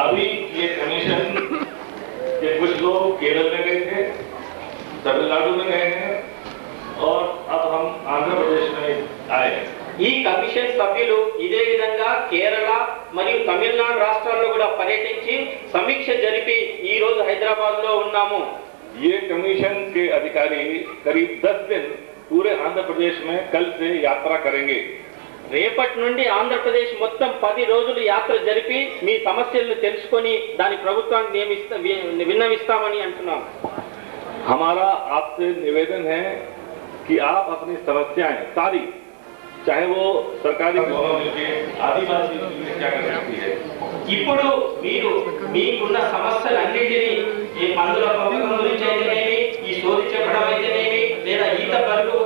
अभी ये कमीशन के कुछ लोग केरल में गए थे, तमिलनाडु में गए हैं और अब हम आंध्र प्रदेश में आए हैं। ఈ కమిషన్ సభ్యులు ఇదే విధంగా కేరళ మరియు తమిళనాడు రాష్ట్రాల్లో కూడా పర్యటించి సమీక్ష జరిపి ఈ రోజు హైదరాబాద్ లో ఉన్నాము। ये कमीशन के अधिकारी करीब 10 दिन पूरे आंध्र प्रदेश में कल से यात्रा करेंगे। రేపటి నుండి ఆంధ్రప్రదేశ్ మొత్తం 10 రోజులు యాత్ర జరిపి మీ సమస్యలను తెలుసుకొని దాని ప్రభుత్వానికి విన్నవిస్తామని అంటున్నాం। हमारा आपसे निवेदन है कि आप अपनी समस्याएं सारी, चाहे वो सरकारी आदिवासी क्या कर सकती है, ఇప్పుడు మీరు మీకున్న సమస్యలన్నింటినీ ఈ మందుల పథకం గురించి అయితేనేమి, ఈ శోధి చెప్పడం అయితేనేమి, లేదా ఈత పనులు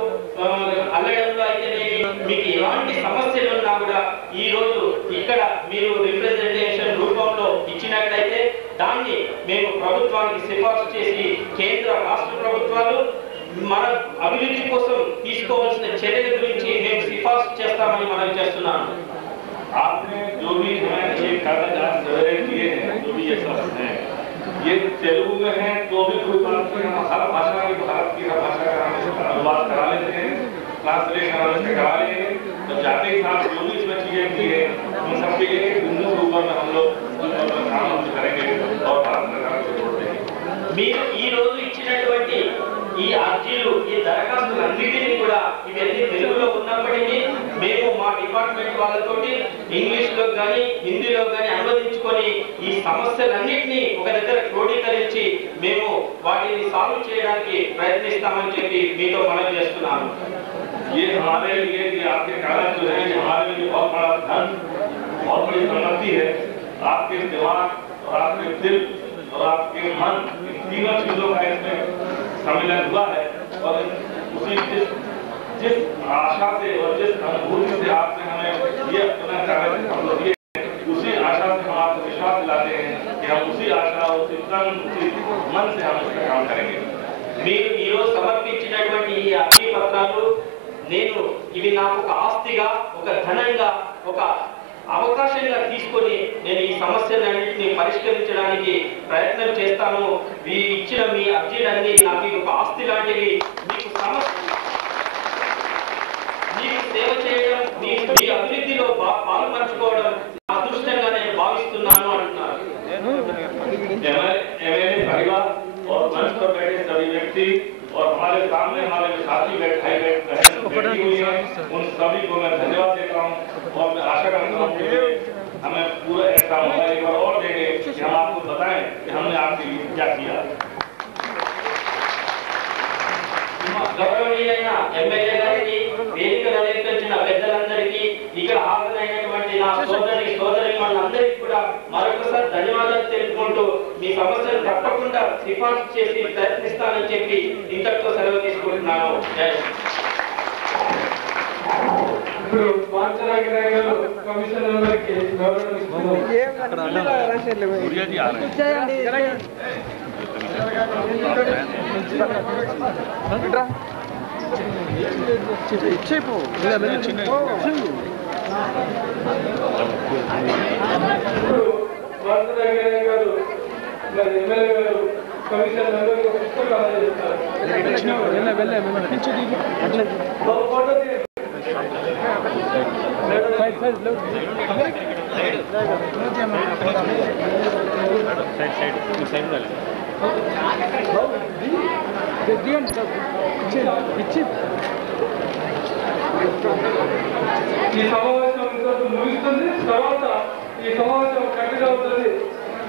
అల్లడంలో అయితేనేమి, మీకు ఎలాంటి సమస్యలు ఉన్నా కూడా ఈ రోజు ఇక్కడ మీరు రిప్రజెంటేషన్ రూపంలో ఇచ్చినట్లయితే దాన్ని మేము ప్రభుత్వానికి సిఫార్సు చేసి కేంద్ర రాష్ట్ర ప్రభుత్వాలు మన అభివృద్ధి కోసం తీసుకోవాల్సిన చర్యల గురించి మేము సిఫార్సు చేస్తామని మనం చేస్తున్నాము। आपने जो भी ये कागज आज सवेरे किए हैं, जो भी ये सब हैं, ये तेलुगु में है तो भी कोई बात नहीं, हम हर भाषा की भारत की हर भाषा का हम अनुवाद करा लेते हैं, ट्रांसलेशन करा लेंगे। तो जाते ही साथ जो भी इसमें चीजें की है उन सबके लिए बिंदु के ऊपर में हम लोग काम करेंगे और भारत सरकार को जोड़ देंगे। మీరు ఈ రోజు ఇచ్చినటువంటి ఈ అర్జీలు, ఈ దరఖాస్తులన్నిటినీ కూడా ఇవన్నీ తెలుగులో ఉన్నప్పటికీ మేము మా డిపార్ట్మెంట్ వాళ్ళతోటి ఇంగ్లీష్లో కానీ హిందీలో కానీ అనువదించుకొని ఈ సమస్యలన్నింటినీ ఒక దగ్గర క్రోడీకరించి మేము వాటిని సాల్వ్ చేయడానికి ప్రయత్నిస్తామని చెప్పి మీతో మనం చేస్తున్నాను। ये हमारे लिए कि आपके कागज जो है हमारे लिए बहुत बड़ा धन, बहुत बड़ी सम्पत्ति है। आपके दिमाग और आपके दिल और आपके मन, इन तीनों चीजों का इसमें सम्मिलन हुआ है और उसी जिस आशा से और जिस अनुभूति से आपने हमें ये अपना कागज हम लोग दिए, उसी आशा से हम आपको विश्वास दिलाते हैं कि हम उसी आशा, उसी तन, उसी मन से हम इसका काम करेंगे। మీరు ఈరోజు సమర్పించినటువంటి ఈ అర్జీ పత్రాలు నేను ఇవి నాకు ఒక ఆస్తిగా, ఒక ధనంగా, ఒక అవకాశంగా తీసుకొని నేను ఈ సమస్యలన్నింటినీ పరిష్కరించడానికి ప్రయత్నం చేస్తాను। మీ ఇచ్చిన మీ అర్జీలన్నీ నాకు ఒక ఆస్తి లాంటివి, మీకు సేవ చేయడం, మీ అభివృద్ధిలో పాల్పంచుకోవడం అదృష్టంగా నేను భావిస్తున్నాను అంటున్నారు। परिवार और मंच पर बैठे सभी व्यक्ति और हमारे सामने हमारे साथी बैठी हुई है, उन सभी को मैं धन्यवाद देता हूँ और मैं आशा करता हूँ कि हमें पूरा ऐसा मौका एक बार और देंगे कि हम आपको बताएं कि हमने आपके लिए क्या किया। గౌరవనీయులైన ఎమ్మెల్యే గారికి, వేదికను అలంకరించిన పెద్దలందరికీ, ఇక్కడ హాజరైనటువంటి నా సోదరీమణులందరికీ కూడా మరొకసారి ధన్యవాదాలు తెలుపుకుంటూ మీ సమస్యలు తప్పకుండా సిఫార్సు చేసి ప్రయత్నిస్తానని చెప్పి ఇంతటితో సెలవు తీసుకుంటున్నాను। ఇప్పుడు కమిషన్ మెంబర్కి గారు మరి ఎమ్మెల్యే గారు కమిషన్ మెంబర్కి పుస్తకాలు చేస్తారు। ఈ సమావేశం ముగిస్తుంది, తర్వాత ఈ సమావేశం కంటిన్యూ అవుతుంది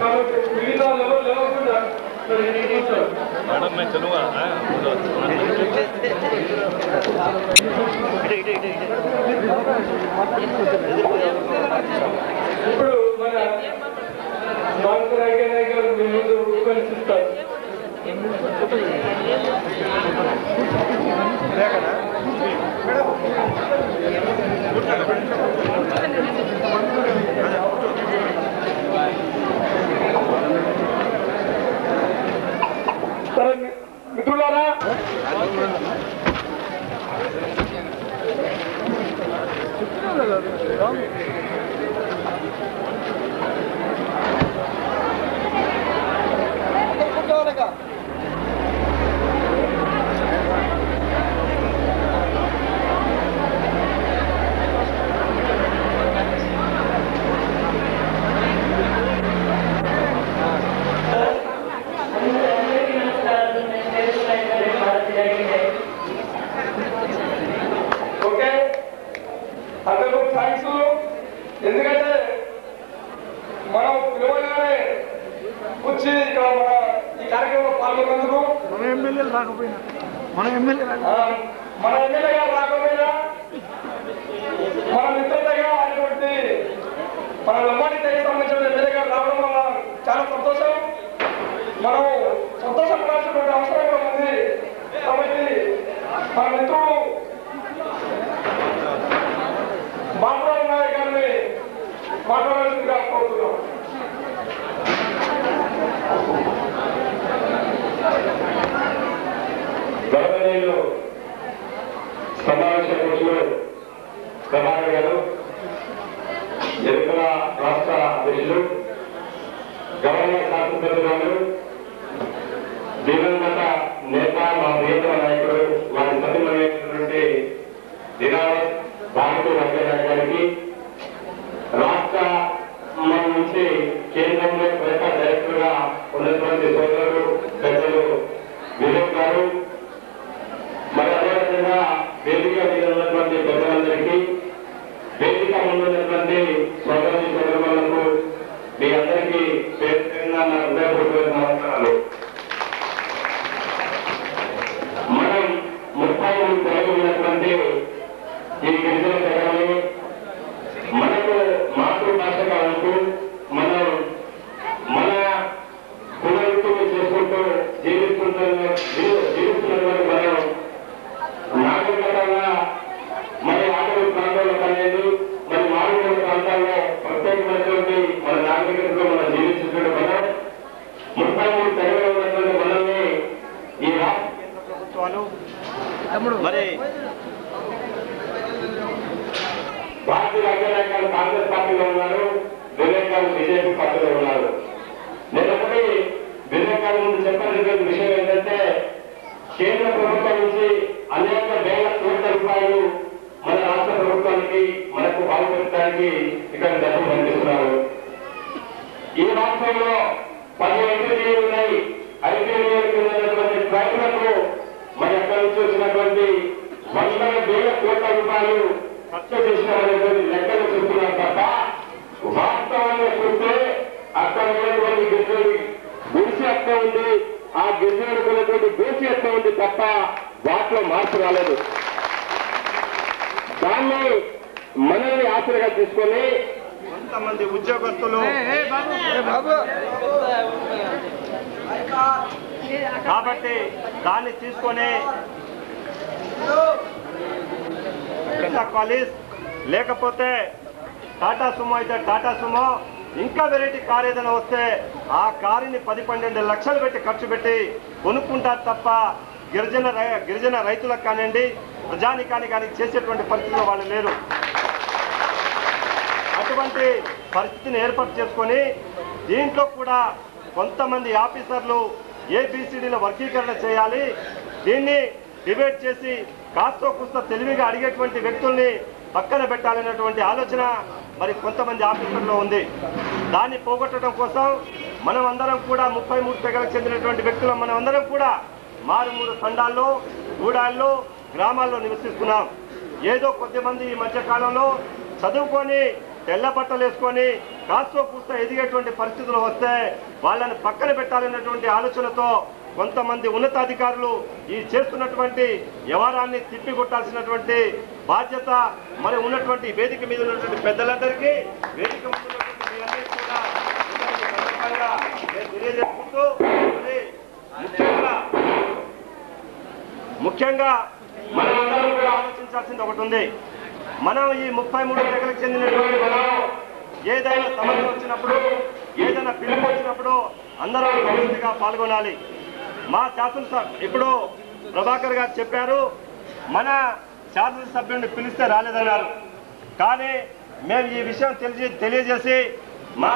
కాబట్టి మిగతా ఎవరు లేకుండా मैडम मैं चलूँगा। ఇప్పుడు మన మాంకరాయ్య గారు మీ ముందు ఉపన్యసిస్తారు। మిత్రులారా, ఈ కార్యక్రమంలో పాల్గొన్నందుకు మన ఎమ్మెల్యే గారు రాకపోయినా మన మిత్రులుగా అయినటువంటి మన లంబాడి తెగ సంబంధించిన ఎమ్మెల్యే గారు రావడం వల్ల చాలా సంతోషం. మనం సంతోషపడాల్సినటువంటి అవసరం కూడా ఉంది. కాబట్టి మన మిత్రుడు బాబురావు నాయక్ గారిని మాట్లాడాల్సిందిగా కోరుతున్నాం. గౌరవనీయులు సమావేశ అధ్యక్షులు ప్రభాకర్ గారు, ఎరుకల రాష్ట్ర అధ్యక్షులు, గవర్నర్ శాసనసభ్యులు, దివంగత నేత మా ప్రియతమ నాయకుడు వారి సభ్యులైనటువంటి దినావత్ భారతీయ వెంకయ్య గారికి, రాష్ట్ర నుంచి కేంద్రంలో ప్రజా డైరెక్టర్ గా ఉన్నటువంటి సోదరులు పెద్దలు వివేక్ గారు, మరి అదేవిధంగా వేదిక మీద ఉన్నటువంటి పెద్దలందరికీ, వేదిక ముందున్నటువంటి సోదరుని సోదరులకు మీ అందరికీ పేరు పేరున నా హృదయపూర్వక నమస్కారాలు. మనం 33 తెలుగు ఉన్నటువంటి ఈ గిరిజన తెగని మనకు మాతృభాషగా ఉంటూ మనం మన పునరుత్తిని చేసుకుంటూ జీవిస్తున్నటువంటి మనం నాగరికతంగా మరి ఆటవీ ప్రాంతాల్లో కానివ్వండి, మరి మారుమూల ప్రాంతాల్లో ప్రత్యేకమైనటువంటి మన నాగరికతలో మనం జీవించినటువంటి మనం 33 తెగలో ఉన్నటువంటి మనల్ని ఈ రాష్ట్ర కేంద్ర ప్రభుత్వాలు మరి భారతీయ రాజ్య నాయకులు కాంగ్రెస్ పార్టీలో ఉన్నారు, వివేక్ గారు బీజేపీ పార్టీలో ఉన్నారు. నేను ఒకటి వివేక్ గారి ముందు చెప్పినటువంటి విషయం ఏంటంటే, కేంద్ర ప్రభుత్వం నుంచి అనేక వేల కోట్ల రూపాయలు మన రాష్ట్ర ప్రభుత్వానికి మనకు బాగుపడటానికి ఇక్కడ డబ్బులు పంపిస్తున్నారు. ఈ రాష్ట్రంలో 10 ఐటీడీలు ఉన్నాయి. ఐటీడీలకు ఉన్నటువంటి ట్రైబులకు మరి అక్కడి నుంచి వచ్చినటువంటి 100,000 కోట్ల రూపాయలు ఖర్చు చేసినటువంటి లెక్కలు చూస్తున్నారు తప్ప, వాస్తవంగా చూస్తే అక్కడ ఉన్నటువంటి గిరిజనుడి గుడిసి హక్కు ఉంది, ఆ గిరిజనుడికి ఉన్నటువంటి గోసి హక్కు ఉంది తప్ప వాటిలో మార్పు రాలేదు. దాన్ని మనల్ని ఆసరగా తీసుకొని కొంతమంది ఉద్యోగస్తులు కాబట్టి దాన్ని తీసుకొని కాలేజ్ లేకపోతే టాటా సుమో అయితే టాటా సుమో, ఇంకా వెరైటీ కార్ ఏదైనా వస్తే ఆ కారుని 10-12 లక్షలు పెట్టి ఖర్చు పెట్టి కొనుక్కుంటారు తప్ప గిరిజన రైతులకు కానివ్వండి, ప్రజానికానికి కానీ చేసేటువంటి పరిస్థితులు వాళ్ళు లేరు. అటువంటి పరిస్థితిని ఏర్పాటు చేసుకొని దీంట్లో కూడా కొంతమంది ఆఫీసర్లు ఏబిసిడీల వర్గీకరణ చేయాలి, దీన్ని డిబేట్ చేసి కాస్తో కూస్తో తెలివిగా అడిగేటువంటి వ్యక్తుల్ని పక్కన పెట్టాలనేటువంటి ఆలోచన మరి కొంతమంది ఆఫీసర్లో ఉంది. దాన్ని పోగొట్టడం కోసం మనం అందరం కూడా 33 తెగలకు చెందినటువంటి వ్యక్తులు మనం అందరం కూడా మారుమూరు తండాల్లో, గూడాల్లో, గ్రామాల్లో నివసిస్తున్నాం. ఏదో కొద్దిమంది ఈ మధ్య కాలంలో చదువుకొని తెల్ల బట్టలు వేసుకొని కాస్తో కూస్తో ఎదిగేటువంటి పరిస్థితులు వస్తే వాళ్ళని పక్కన పెట్టాలనేటువంటి ఆలోచనతో కొంతమంది ఉన్నతాధికారులు ఈ చేస్తున్నటువంటి వ్యవహారాన్ని తిప్పికొట్టాల్సినటువంటి బాధ్యత మరి ఉన్నటువంటి వేదిక మీద ఉన్నటువంటి పెద్దలందరికీ, వేదిక ముందు ఉన్నటువంటి మీ అందరికీ కూడా తెలియజేసుకుంటూ ముఖ్యంగా మనమందరం కూడా ఆలోచించాల్సింది ఒకటి ఉంది. మనం ఈ 33 తెగలకు చెందినటువంటి మనం ఏదైనా సమస్య వచ్చినప్పుడు, ఏదైనా పిలుపు వచ్చినప్పుడు అందరూ సమస్యగా పాల్గొనాలి. మా శాసనసభ ఇప్పుడు ప్రభాకర్ గారు చెప్పారు, మన శాసనసభ్యుడిని పిలిస్తే రాలేదన్నారు. కానీ మేము ఈ విషయం తెలియజేసి మా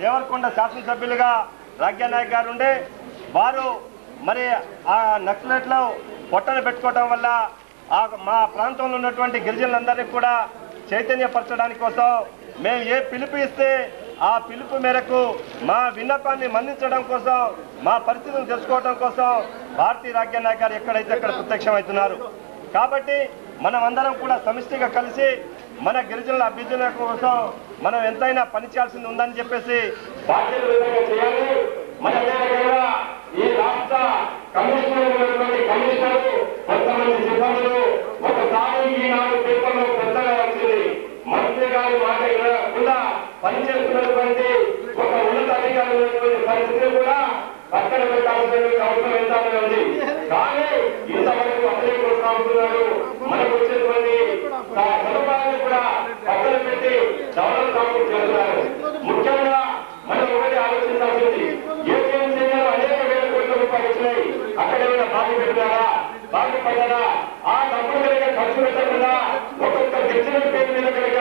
దేవరకొండ శాసనసభ్యులుగా రాజ్యానాయక్ గారు ఉండే వారు మరి ఆ నక్సలైట్లో పొట్టన పెట్టుకోవటం వల్ల మా ప్రాంతంలో ఉన్నటువంటి గిరిజనులందరినీ కూడా చైతన్యపరచడానికి కోసం మేము ఏ పిలుపు ఇస్తే ఆ పిలుపు మేరకు మా విన్నపాన్ని మన్నించడం కోసం, మా పరిస్థితులను తెలుసుకోవడం కోసం భారతీయ రాజ్యానాయక్ గారు ఎక్కడైతే అక్కడ ప్రత్యక్షమవుతున్నారు. కాబట్టి మనం అందరం కూడా సమిష్టిగా కలిసి మన గిరిజనుల అభ్యున్నతి కోసం మనం ఎంతైనా పనిచేయాల్సింది ఉందని చెప్పేసి బాధ్యత చేయాలి. మన ఈ పక్కన పెట్టాల్సిన అవసరం ఎంత ఉంది. కానీ ఇంతవరకు అతనే కొనసాగుతున్నాడు. మనకు వచ్చేటువంటి సదుపాయాన్ని కూడా పక్కన పెట్టి డెవలప్ చేస్తున్నారు. ముఖ్యంగా మనం ఒకటి ఆలోచించాల్సింది, ఏటీఎం సెంటర్ అనేక వేల కోట్ల రూపాయలు వచ్చినాయి. అక్కడేమైనా బాగుపెట్టారా, బాగుపడ్డారా? ఆ డబ్బులు కనుక ఖర్చు పెట్టకుండా ఒక్కొక్క డిజిటల్ పేరు మీద కనుక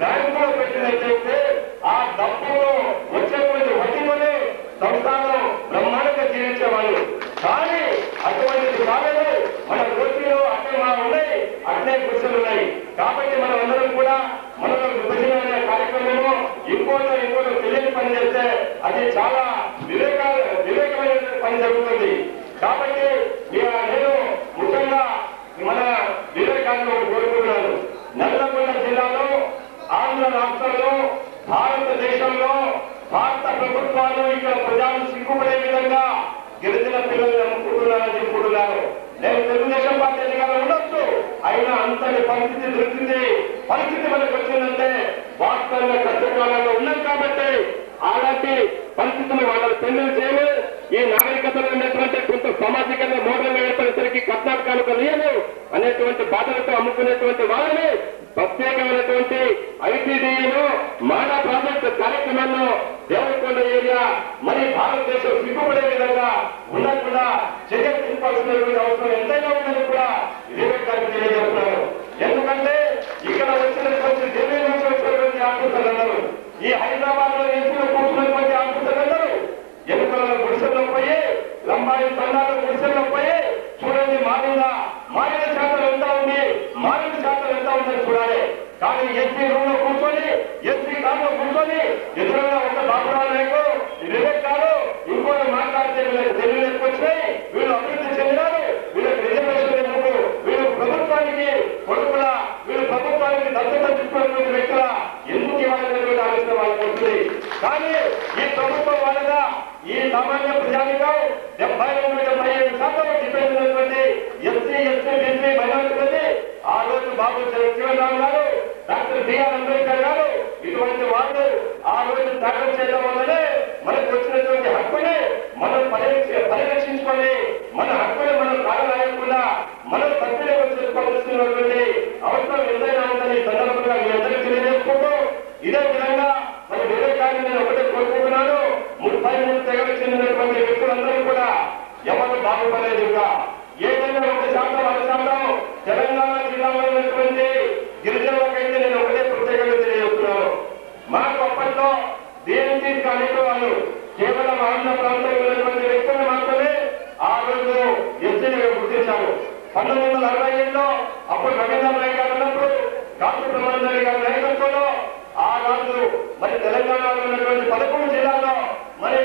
బ్యాంకులో పెట్టినట్లయితే ఆ డబ్బులు వచ్చేటువంటి వడ్డీలోనే సంస్థానం బ్రహ్మాండంగా జీవించేవాళ్ళు. కానీ అటువంటిది కాలేదు. మన కోర్టులో అట్టే ఉన్నాయి, అట్లే కుర్చీలు ఉన్నాయి. కాబట్టి మనం అందరం కూడా మనలో విభజన అనే కార్యక్రమము ఇంకోటో తెలియని పని చేస్తే అది చాలా వివేకమైన పని జరుగుతుంది. కాబట్టి నేను ముఖ్యంగా మన వివేకాన్ని కోరుకుంటున్నాను. నల్లగొండ జిల్లాలో, ఆంధ్ర రాష్ట్రంలో, భారతదేశంలో భారత ప్రభుత్వాలు ఇక్కడ ప్రజలు సిగ్గుపడే విధంగా గిరిజన పిల్లల్ని అమ్ముకుంటున్నారని చెప్పుకుంటున్నారు. నేను తెలుగుదేశం పార్టీ అధికారులు ఉండొచ్చు, అయినా అంతటి పరిస్థితి దొరికింది. పరిస్థితి మనకు వచ్చిందంటే వాస్తవంగా కష్టకాలంలో ఉన్నాం కాబట్టి అలాంటి పరిస్థితులు వాళ్ళ పెళ్లి చేయలు. ఈ నాగరికతలో ఉన్నటువంటి కొంత సామాజికంగా మోడల్గా ఏర్పడేసరికి కర్ణాటకలకు లేదు అనేటువంటి బాధలతో అమ్ముకునేటువంటి వాళ్ళని ప్రత్యేకమైనటువంటి ఐటీడీలో మాడా ప్రాజెక్టు కార్యక్రమంలో దేవరకొండ ఏరియా మరి భారతదేశం సిగ్గుపడే విధంగా ఉండకుండా చర్య తీసుకోవాల్సినటువంటి అవసరం ఎంతైనా ఉందని కూడా వివేక్ గారికి తెలియజేస్తున్నారు. ఎందుకంటే ఇక్కడ వచ్చినటువంటి ఢిల్లీ నుంచి వచ్చినటువంటి ఆఫీసర్లందరూ, ఈ హైదరాబాద్ లో ఏసీలో కూర్చున్నటువంటి ఆఫీసర్లందరూ ఎన్నికల గుడిసెల్లో పోయి, లంబాడి తండాల గుడిసెల్లో పోయి చూడండి మారిన శాతం ఎంత ఉంది, మారిన శాతం ఎంత ఉందని చూడాలి. కానీ ఎస్పీ రూమ్ లో కూర్చొని, ఎస్పీ కార్లో కూర్చొని ఎదురుగా ఒక బాబురావు నాయకు, వివేక్ గారు ఇంకోటి మాట్లాడితే వీళ్ళకి తెలివి ఎక్కువచ్చినాయి, వీళ్ళు అభివృద్ధి చెందినారు, వీళ్ళకి రిజర్వేషన్ ఎందుకు, వీళ్ళు ప్రభుత్వానికి కొడుకుల, వీళ్ళు ప్రభుత్వానికి దత్తత తీసుకున్నటువంటి వ్యక్తుల ఎందుకు ఇవ్వాలనేటువంటి ఆలోచన వాళ్ళకి వస్తుంది. కానీ ఈ ప్రభుత్వం వాళ్ళగా ఈ సామాన్య ప్రజానికం 70-75% డిపెండ్ ఉన్నటువంటి ఎస్సీ, బీసీ మైనారిటీ ఆ రోజు బాబు జగన్మోహన్ గారు, డాక్టర్ బిఆర్ అంబేద్కర్ గారు ఇటువంటి వాళ్ళు ఆ రోజు త్యాగం చేయడం వల్లనే మనకు వచ్చినటువంటి హక్కుని మనం పరిరక్షించుకొని మన హక్కుని మనం కాలరాయకుండా మనం సద్వినియోగం చేసుకోవాల్సినటువంటి అవసరం ఎంతైనా ఉందని సందర్భంగా మీ అందరికీ తెలియజేసుకుంటూ, ఇదే విధంగా మన వివేకాన్ని నేను ఒకటే కోరుకుంటున్నాను. 33 తెగలకు చెందినటువంటి వ్యక్తులందరూ కూడా ఎవరు బాగుపడలేదు. ఇంకా ఏదైనా 1% తెలంగాణ జిల్లాలో ఉన్నటువంటి గిరిజనులకైతే నేను ఒకటే ప్రత్యేకంగా తెలియజేస్తున్నాను. మాకు అప్పట్లో దేనికి అనేక వాళ్ళు కేవలం ఆంధ్ర ప్రాంతంలో ఉన్నటువంటి వ్యక్తులు మాత్రమే ఆ రోజు ఎస్సీగా గుర్తించారు. 1967లో అప్పుడు రవీంద్రనాథ్ గారు ఉన్నప్పుడు, కాంతి బ్రహ్మాందరెడ్డి గారి నాయకత్వంలో ఆ రోజు మరి తెలంగాణలో ఉన్నటువంటి 11 జిల్లాల్లో మరి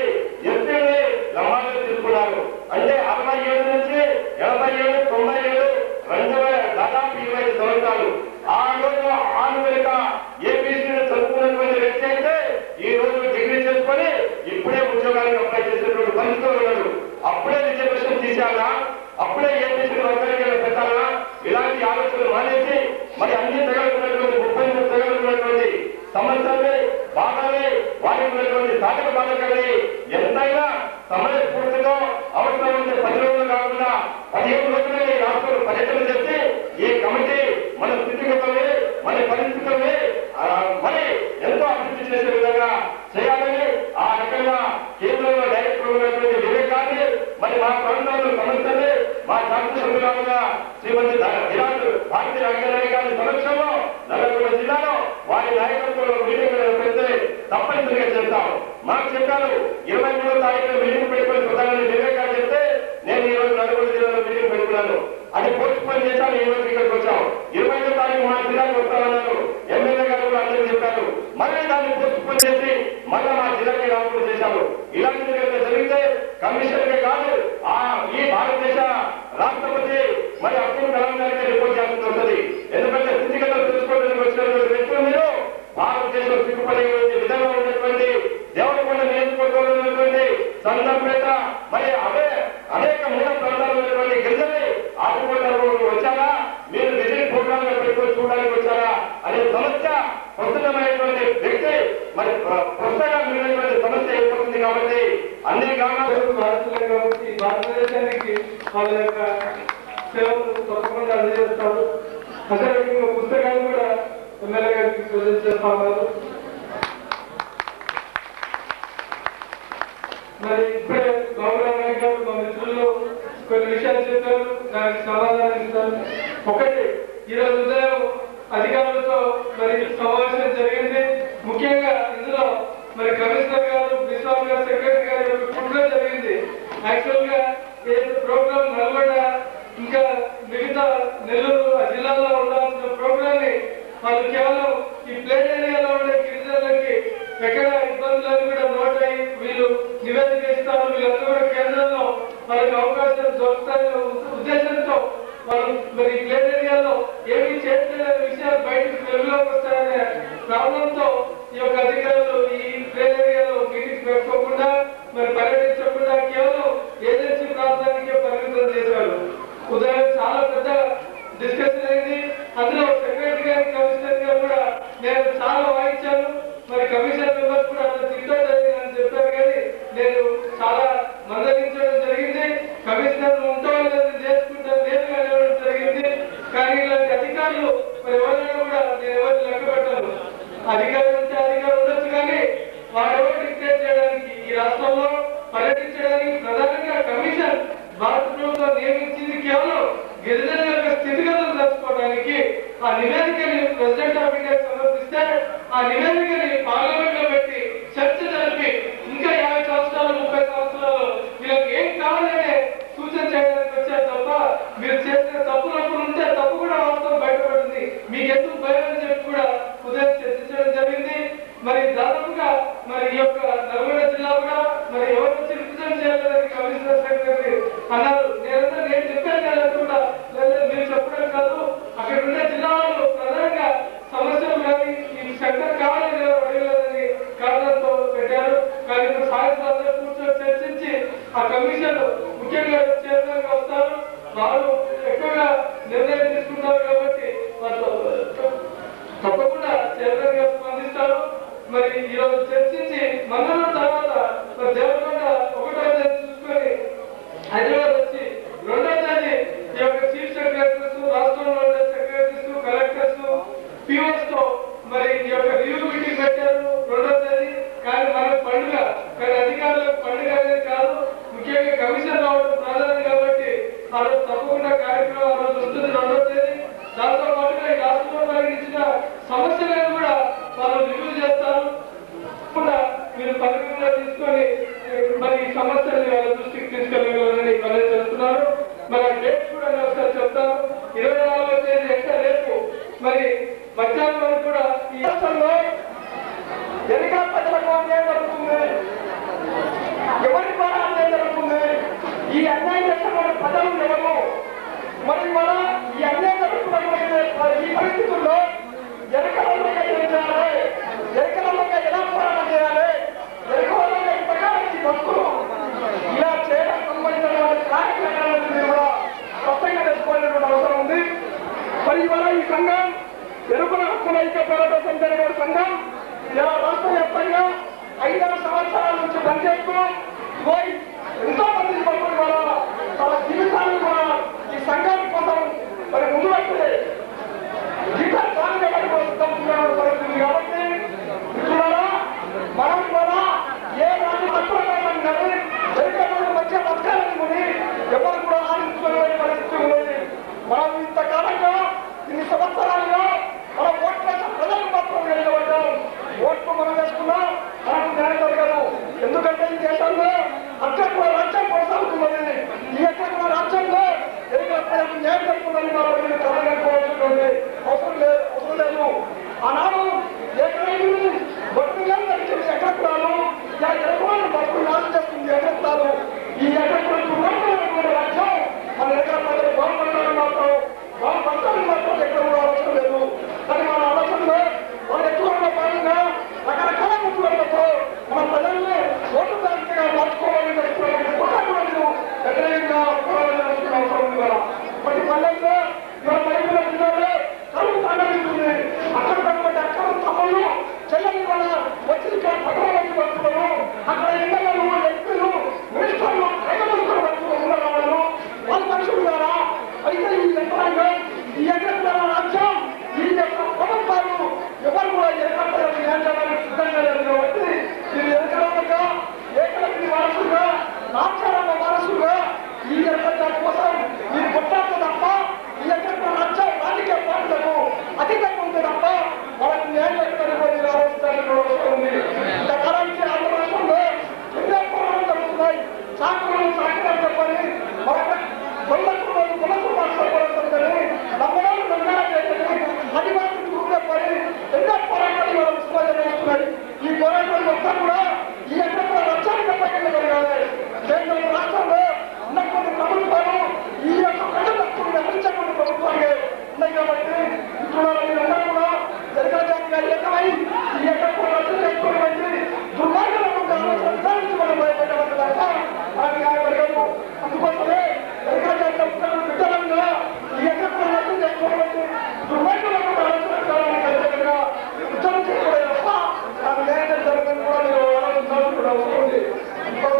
ఎస్సీని లంబాడీలు తీసుకున్నారు. అంటే 67 నుంచి 87, 97, 2000 దాదాపు 25 సంవత్సరాలు. ఆ రోజు ఆనువేక ఏబీసీని చదువుకున్నటువంటి వ్యక్తి అయితే ఈ రోజు డిగ్రీ చేసుకొని ఇప్పుడే ఉద్యోగానికి అప్లై చేసేటువంటి పరిస్థితులు ఉన్నాడు. అప్పుడే రిజర్వేషన్ తీశారా, అప్పుడే ఏబీసీ వర్గానికి పెట్టాలా? ఇలాంటి ఆలోచనలు మానేసి మరి అన్ని తెగలుకున్నటువంటి 33 తెగలుకున్నటువంటి సమస్యల్ని, బాధల్ని, వారికి ఉన్నటువంటి సాధక బాధకాన్ని ఎంతైనా సమయస్ఫూర్తితో అవసరమైతే 10 రోజులు కాకుండా 15 రోజులే ఈ రాష్ట్రంలో పర్యటన చేసి ఈ కమిటీ మన స్థితిగతుల్ని, మన పరిస్థితుల్ని మరి ఎంతో అభివృద్ధి చేసే విధంగా చేయాలని ఆ రకంగా కేంద్రంలో డైరెక్టర్ ఉన్నటువంటి వివేకాన్ని మరి మా ప్రాంతంలో సమస్యల్ని మా శాసనసభ్యులుగా శ్రీమతి భారతీయ రంగనాయక గారి సమక్షంలో నల్లగొండ జిల్లాలో వారి నాయకత్వంలో మీటింగ్ పెడితే తప్పనిసరిగా చేస్తాం. మాకు చెప్పారు 23వ తారీఖున మీటింగ్ పెట్టుకుని ప్రధాని వివేక్ గారు చెప్తే నేను ఈ రోజు నల్లగొండ జిల్లాలో మీటింగ్ పెట్టుకున్నాను. అది పోస్ట్ పోన్ చేశాను. ఈ రోజు ఇక్కడికి వచ్చాం. 25వ తారీఖు మా జిల్లాకు వస్తామన్నారు. ఎమ్మెల్యే గారు కూడా అందరూ చెప్పారు. మళ్ళీ దాన్ని పోస్ట్ పోన్ చేసి మళ్ళీ మా జిల్లాకి రాకుండా చేశారు. ఇలాంటిది జరిగితే కమిషన్కే కాదు ఈ భారతదేశ రాష్ట్రపతి మరి అబ్దుల్ కలాం గారికి రిపోర్ట్ చేయాల్సి వస్తుంది. ఎందుకంటే స్థితిగతులు తెలుసుకోవడానికి వచ్చినటువంటి వ్యక్తులు మీరు భారతదేశం సిగ్గుపడే విధంగా ఉన్నటువంటి దేవరకొండ నియోజకవర్గంలో ఉన్నటువంటి సందర్భేత మరి అనేక మూల ప్రాంతాల్లో ఉన్నటువంటి గిరిజని ఆదుకోవడానికి వచ్చారా, మీరు విజిట్ ప్రోగ్రామ్ పెట్టుకొని చూడడానికి వచ్చారా అనే సమస్య ప్రస్తుతమైనటువంటి వ్యక్తి మరి ప్రస్తుతంగా మిగిలినటువంటి సమస్య ఏర్పడుతుంది. కాబట్టి అన్ని గ్రామాలు భారతీయులే కాబట్టి భారతదేశానికి వాళ్ళ యొక్క సేవలు తప్పకుండా అందజేస్తారు. అంతేకాకుండా పుస్తకాలు కూడా ఎమ్మెల్యే గారికి ప్రజెంట్ చేస్తా ఉన్నారు. మరి ఇప్పుడే గౌరవ గారు మా మిత్రులు కొన్ని విషయాలు చెప్పారు, దానికి సమాధానం ఇస్తాను. ఒకటి, ఈరోజు ఉదయం అధికారులతో మరి సమావేశం జరిగింది. ముఖ్యంగా ఇందులో మరి కమిషనర్ గారు, విశ్వాస్ గారు, సెక్రటరీ గారు యొక్క కుట్ర జరిగింది. యాక్చువల్ గా ఏ ప్రోగ్రామ్ నల్గొండ ఇంకా మిగతా నెల్లూరు ఆ జిల్లాలో ఉండాల్సిన ప్రోగ్రామ్ ని వాళ్ళు కేవలం ఈ ప్లేన్ ఏరియాలో ఉండే గిరిజనులకి ఎక్కడ ఇబ్బందులను కూడా నోట్ అయ్యి వీళ్ళు నివేదిక ఇస్తారు, వీళ్ళందరూ కూడా కేంద్రంలో వాళ్ళకి అవకాశాలు దొరుకుతాయనే ఉద్దేశంతో వాళ్ళు మరి ప్లేన్ ఏరియాలో ఏమీ చేయట్లేదనే విషయాలు బయటకు వెలుగులోకి వస్తాయనే ప్రాబ్లంతో ఈ యొక్క అధికారులు ఈ ప్లేన్ ఏరియాలో మీటింగ్స్ పెట్టుకోకుండా మరి పర్యటించకుండా కేవలం ఏజెన్సీ ప్రాంతానికే పరిమితం చేశారు. ఉదయం చాలా పెద్ద డిస్కషన్ అయింది. అందులో సెక్రటరీ గారు, కమిషనర్ గారు కూడా నేను చాలా వాయించాను. మరి కమిషన్ మెంబర్స్ కూడా అంత తిట్టదని అని చెప్పారు, కానీ నేను చాలా మందలించడం జరిగింది. కమిషనర్ ఉంటామని చేసుకుంటాను నేరుగా వెళ్ళడం జరిగింది. కానీ ఇలాంటి అధికారులు మరి ఎవరైనా కూడా నేను ఎవరిని లెక్క పెట్టాను. అధికారులు ఉంటే అధికారులు ఉండొచ్చు, కానీ వారెవరు డిక్టేట్ చేయడానికి ఈ రాష్ట్రంలో పర్యటించడానికి ప్రధానంగా కమిషన్ భారత ప్రభుత్వం నియమించింది కేవలం గిరిజన యొక్క స్థితిగతులు తెలుసుకోవడానికి. ఆ నివేదికని ప్రెసిడెంట్ ఆఫ్ ఇండియా సమర్పిస్తే ఆ నివేదికని పార్లమెంట్ లో పెట్టి చర్చ జరిపి ఇంకా 50 సంవత్సరాలు 30 సంవత్సరాలు వీళ్ళకి ఏం కావాలనే సూచన చేయడానికి వచ్చారు తప్ప మీరు చేసిన తప్పులప్పుడు ఉంటే తప్పు కూడా వాస్తవం బయటపడింది, మీకు ఎందుకు భయం అని చెప్పి కూడా ఉదయం చర్చించడం జరిగింది. మరి దాదాపుగా మరి ఈ యొక్క నల్గొండ జిల్లా కూడా మరి ఎవరు వచ్చి రిప్రజెంట్ చేయాలని కమిషనర్ సెక్రటరీ అన్నారు. నేను చెప్పాను కదా కూడా మీరు చెప్పడం కాదు, అక్కడ ఉండే జిల్లాలో ప్రధానంగా సమస్యలు కానీ ఈ సెక్టర్ కావాలని అడగలేదని కారణంతో పెట్టారు. కానీ ఇప్పుడు సాయంత్రం అందరూ కూర్చొని చర్చించి ఆ కమిషన్ ముఖ్యంగా చైర్మన్ గా వస్తారు, వాళ్ళు ఎక్కువగా నిర్ణయం తీసుకుంటారు కాబట్టి వాళ్ళు తప్పకుండా చైర్మన్ గా స్పందిస్తారు. మరి ఈ రోజు చర్చించి మంగళవారం తర్వాత మరి దేవరకొండ 1వ తేదీ చూసుకొని హైదరాబాద్ వచ్చి 2వ తేదీ ఈ యొక్క చీఫ్ సెక్రటరీస్, రాష్ట్రంలో ఉండే సెక్రటరీస్, కలెక్టర్స్, పిఓస్ తో మరి ఈ యొక్క రివ్యూ మీటింగ్ పెట్టారు 2వ తేదీ. కానీ మనకు పండుగ, కానీ అధికారులకు పండుగ అనేది కాదు. ముఖ్యంగా కమిషన్ రావడం ప్రాధాన్యం కాబట్టి ఆ రోజు తప్పకుండా కార్యక్రమం ఆ రోజు ఉంటుంది 2వ తేదీ. దాంతో పాటుగా ఈ రాష్ట్రంలో పరిగణించిన సమస్యలను కూడా వాళ్ళు రివ్యూ చేస్తారు. మీరు పరిగణలో తీసుకొని మరి ఈ సమస్యల్ని వాళ్ళ దృష్టికి తీసుకెళ్ళగలరని మనం చేస్తున్నారు. మరి ఆ డేట్స్ కూడా నేను ఒకసారి చెప్తాను. 24వ తేదీ అంటే రేపు మరి మధ్యాహ్నం వరకు కూడా ఈ రాష్ట్రంలో ఎన్నికల ప్రజలకు అన్యాయం జరుగుతుంది, ఎవరి ద్వారా అన్యాయం జరుగుతుంది, ఈ అన్యాయం చేస్తున్న ప్రజలు ఎవరు, మరి మన ఈ అన్యాయం జరుగుతున్నటువంటి ఈ పరిస్థితుల్లో ఎన్నికలలో ఏం చేయాలి, ఎన్నికలలో ఎలా పోరాటం చేయాలి, ఎన్నికలలో ఈ ప్రకారం ఈ భక్తులు ఇలా చేయడం సంబంధించినటువంటి కార్యక్రమాలను కూడా స్పష్టంగా తెలుసుకోవాల్సినటువంటి అవసరం ఉంది. మరి ఇవాళ ఈ సంఘం ఎరుకుల హక్కుల ఐక్య పోరాట సమితి సంఘం ఇలా రాష్ట్ర వ్యాప్తంగా 5 సంవత్సరాల నుంచి పనిచేస్తూ ఎంతో మంది భక్తులు కూడా తమ జీవితాన్ని కూడా ఈ సంఘానికి కోసం మరి ముందు పెట్టే జీవితాలు పరిస్థితి కాబట్టి మనం కూడా ఏ రాజు మధ్య బతకాలని ఎవరు కూడా ఆలోచించుకునే పరిస్థితి ఉంది. మనం ఇంతకాలంగా ఇన్ని సంవత్సరాలుగా మనం ఓట్ల ప్రజలకు మాత్రం నిలబడ్డాం. ఓట్లు మనం వేసుకున్నాం, మనకు న్యాయం జరగదు. ఎందుకంటే ఈ దేశంలో అత్యంత రాజ్యం ఇంకొక